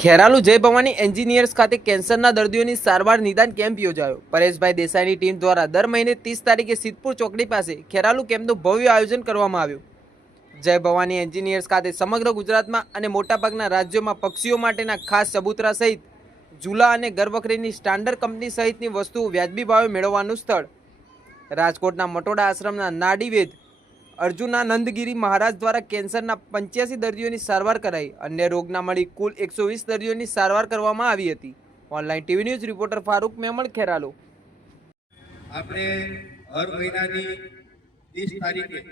ખેરાલુ જય ભવાની એન્જિનિયર્સ ખાતે કેન્સરના દર્દીઓની સારવાર નિદાન કેમ્પ યોજાયો. પરેશભાઈ દેસાઈની ટીમ દ્વારા દર મહિને ત્રીસ તારીખે સિદ્ધપુર ચોકડી પાસે ખેરાલુ કેમ્પનું ભવ્ય આયોજન કરવામાં આવ્યું. જય ભવાની એન્જિનિયર્સ ખાતે સમગ્ર ગુજરાતમાં અને મોટાભાગના રાજ્યોમાં પક્ષીઓ માટેના ખાસ ચબૂતરા સહિત ઝૂલા અને ગર્ભખરીની સ્ટાન્ડર્ડ કંપની સહિતની વસ્તુઓ વ્યાજબી ભાવે મેળવવાનું સ્થળ. રાજકોટના મટોડા આશ્રમના નાડીવેદ અર્જુનાનંદગીરી મહારાજ દ્વારા કેન્સરના પંચ્યાસી દર્દીઓની સારવાર કરાઈ. અન્ય રોગના મળી કુલ એકસો વીસ દર્દીઓની સારવાર કરવામાં આવી હતી. Online TV news reporter Farooq Memon, Kheralu. આપણે હર મહિનાની ત્રીસ તારીખે,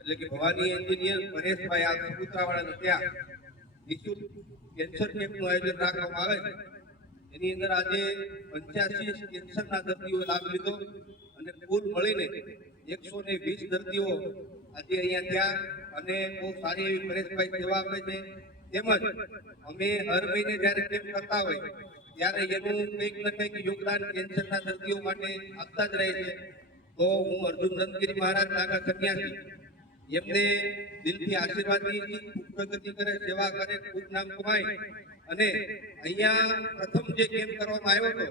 એટલે કે ભવાની એન્જિનિયર પરેશભાઈ આ સપુત્રાવાળાને ત્યાં નિઃશુલ્ક કેન્સર કેમ્પનું આયોજન રાખવામાં આવે છે. એની અંદર આજે પંચ્યાસી કેન્સરના દર્દીઓ લાભ લીધો અને કુલ મળીને એકસો ને વીસ દર્દીઓ આજે અહીંયા ત્યાં અને બહુ સારી એવી પરેશભાઈ સેવા આપે છે. તેમજ અમે હર મહિને જ્યારે કેમ્પ કરતા હોય, ત્યારે એનું કંઈક ને કંઈક યોગદાન કેન્સરના દર્દીઓ માટે આપતા જ રહે છે. તો હું અર્જુન રંગગીરી મહારાજ નાગા સન્યાસી, એમને દિલથી આશીર્વાદ દઈએ છીએ ખૂબ પ્રગતિ કરે, સેવા કરે, ખૂબ નામ કમાય. અને અહીંયા પ્રથમ જે કેમ્પ કરવામાં આવ્યો હતો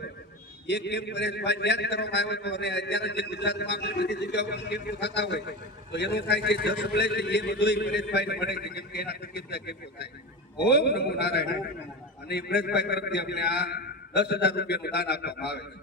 એ કેમ્પ પરેશભાઈ યાદ કરવામાં આવ્યો હતો અને અત્યારે જે ગુજરાતમાં બધી જગ્યાઓ પર કેમ્પો થતા હોય, તો એનો કાંઈ જે જશ મળે છે એ બધું પરેશભાઈને મળે છે, કેમ કે એના બધા કેમ્પો થાય. ઓમ નમો નારાયણ. અને પરેશભાઈ તરફથી અમને આ દસ હજાર રૂપિયાનું દાન આપવામાં આવે છે.